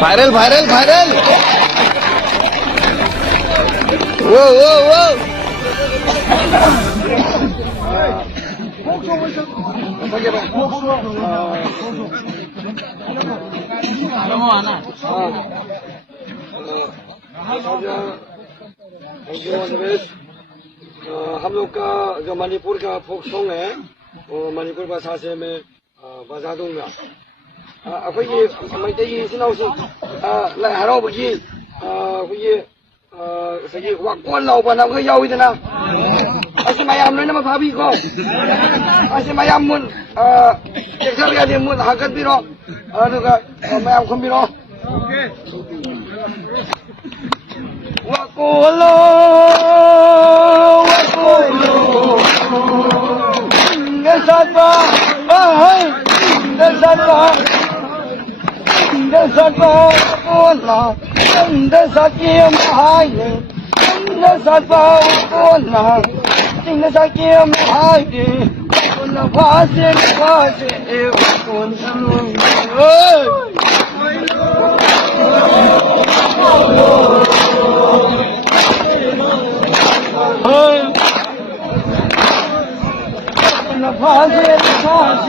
viral viral viral वो वो वो हम लोग का जो मणिपुर का फोक सॉन्ग है वो मणिपुर भाषा से मैं बजा दूंगा अखोई मैतई इसिनाउसिंग लाई हराउबगी अखोई सगी वाकोन लाउबना अखोई याउइदना असे मयाम लोइनमक फाबिको असे मयाम मुन टेक्टर यादे मुन हागतबिरो अदुगा मयाम खमबिरो वाकोलो वाकोलो ngesata ai ngesata ngesata ona ngesati mahai ngesata ona ngesati mahai ona phase ona Phase